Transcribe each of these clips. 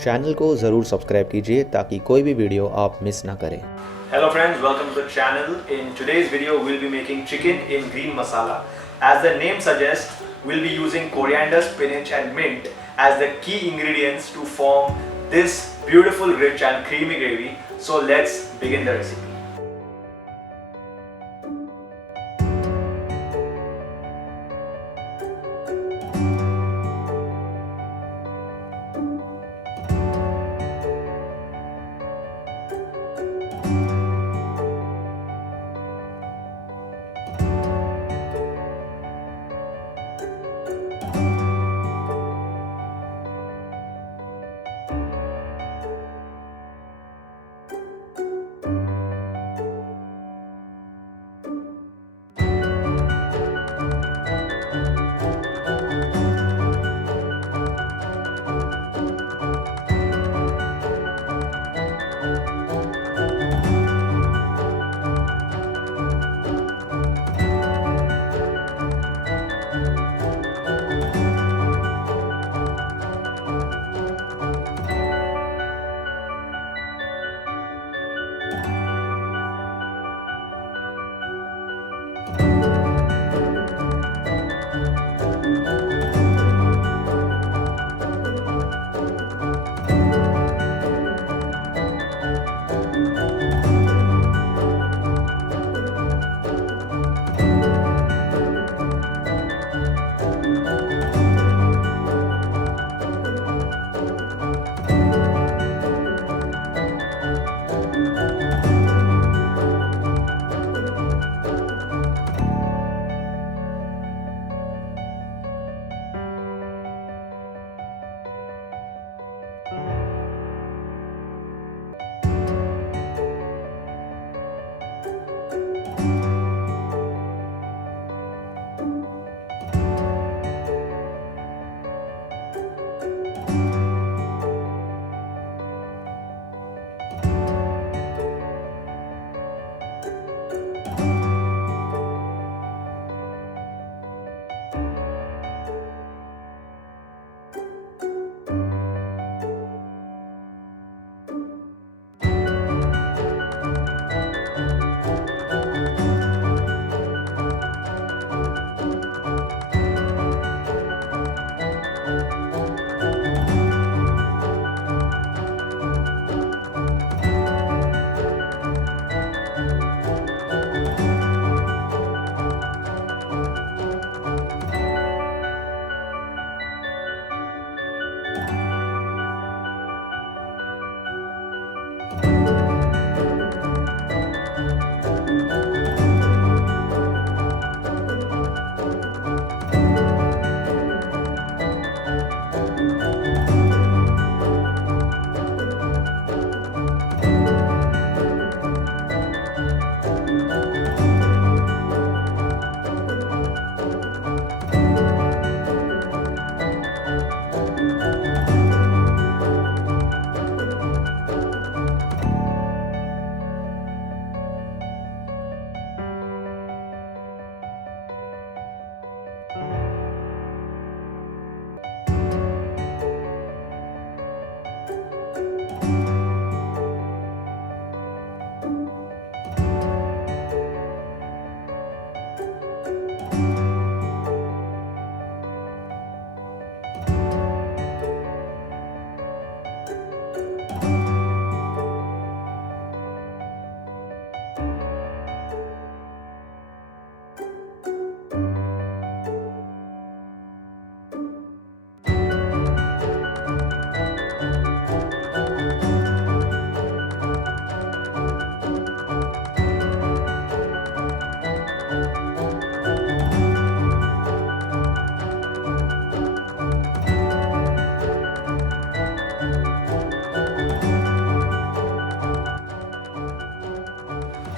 Channel को ज़रूर subscribe कीजिए ताकि कोई भी वीडियो आप मिस ना करें। Hello friends, welcome to the channel. In today's video, we'll be making chicken in green masala. As the name suggests, we'll be using coriander, spinach and mint as the key ingredients to form this beautiful, rich and creamy gravy. So let's begin the recipe.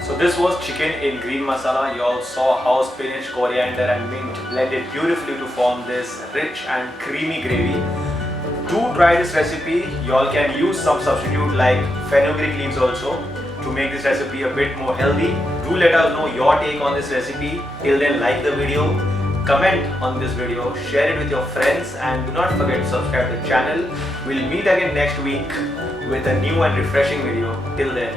So this was chicken in green masala. You all saw how spinach, coriander and mint blended beautifully to form this rich and creamy gravy. Do try this recipe. You all can use some substitute like fenugreek leaves also to make this recipe a bit more healthy. Do let us know your take on this recipe. Till then, like the video, comment on this video, share it with your friends, and do not forget to subscribe to the channel. We'll meet again next week with a new and refreshing video. Till then,